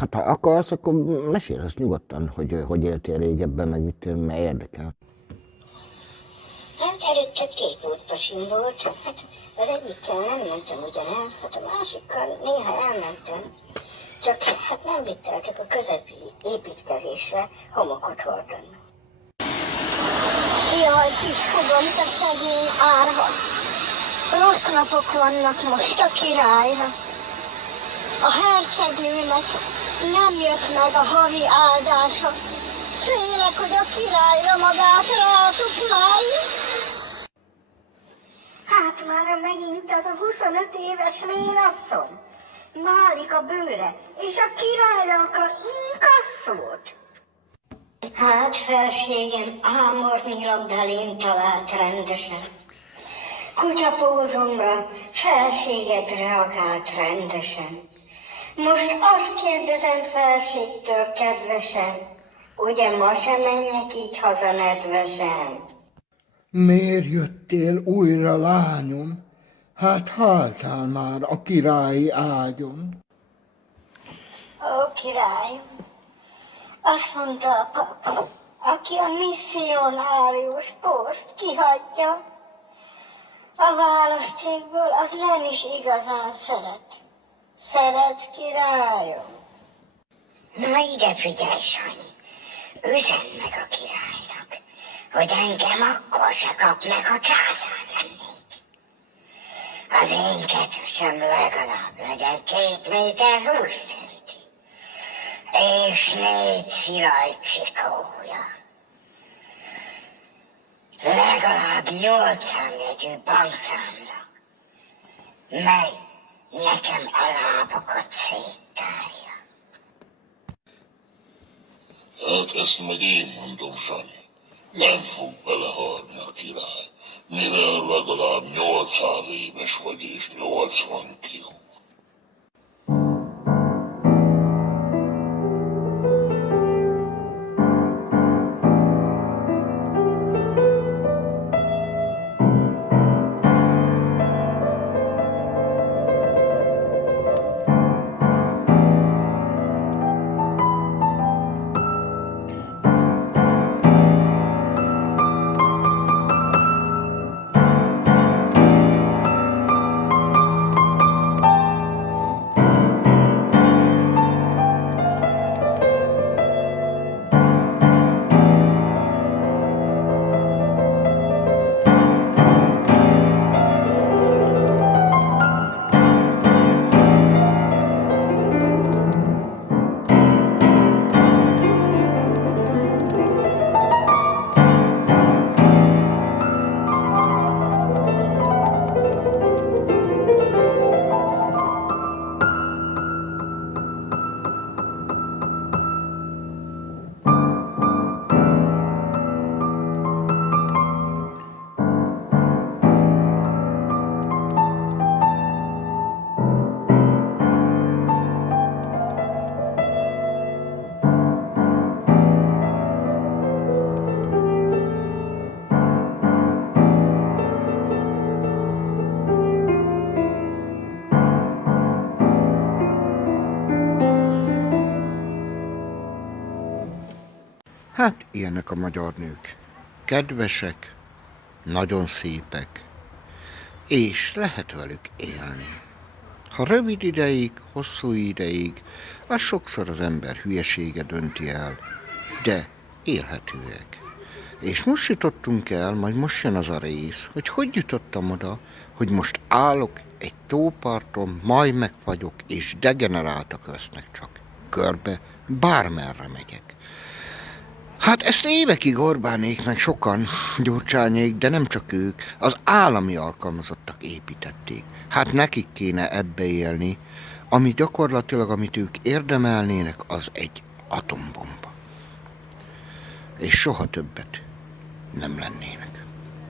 Hát ha akarsz, akkor mesélj nyugodtan, hogy éltél régebben, meg mit mert érdekel. Hát előtte 2 útpasim volt, hát az egyikkel nem mentem ugyan el, hát a másikkal néha elmentem, csak hát nem vitt el, csak a közepi építkezésre homokot hordani. Jaj, kis fogom, te szegény árva. Rossz napok vannak most a királyra. A hercegnőnek nem jött meg a havi áldása. Félek, hogy a királyra magát rátukmálja. Hát már megint az a 25 éves vénasszony. Nálik a bőre, és a királyra akar inkasszót. Hát, felségem, ámornyilag belém talált rendesen. Kutyapózomra felséged reagált rendesen. Most azt kérdezem felségtől kedvesen, ugye ma sem menjek így haza nedvesen? Miért jöttél újra, lányom? Hát haltál már a királyi ágyon. Ó, király, azt mondta a pap, aki a misszionárius poszt kihagyja, a választékból az nem is igazán szeret. Szeretsz, királyom? Na ide figyelj, Sanyi, üzend meg a királynak, hogy engem akkor se kap meg, ha császár lennék. Az én kedvesem legalább legyen 2 méter 20 centi, és 4 sziraj csikója. Legalább 8 számjegyű bankszámla, mely nekem a lábakat széttárja. Hát ezt meg én mondom, Sanyi. Nem fog belehalni a király, mivel legalább 800 éves vagy és 80 kiló. Hát ilyenek a magyar nők. Kedvesek, nagyon szépek, és lehet velük élni. Ha rövid ideig, hosszú ideig, az sokszor az ember hülyesége dönti el, de élhetőek. És most jutottunk el, majd most jön az a rész, hogy jutottam oda, hogy most állok egy tóparton, majd megfagyok, és degeneráltak lesznek csak. Körbe, bármerre megyek. Hát ezt évekig Orbánék meg sokan, Gyurcsányék, de nem csak ők, az állami alkalmazottak építették. Hát nekik kéne ebbe élni, ami gyakorlatilag, amit ők érdemelnének, az egy atombomba. És soha többet nem lennének.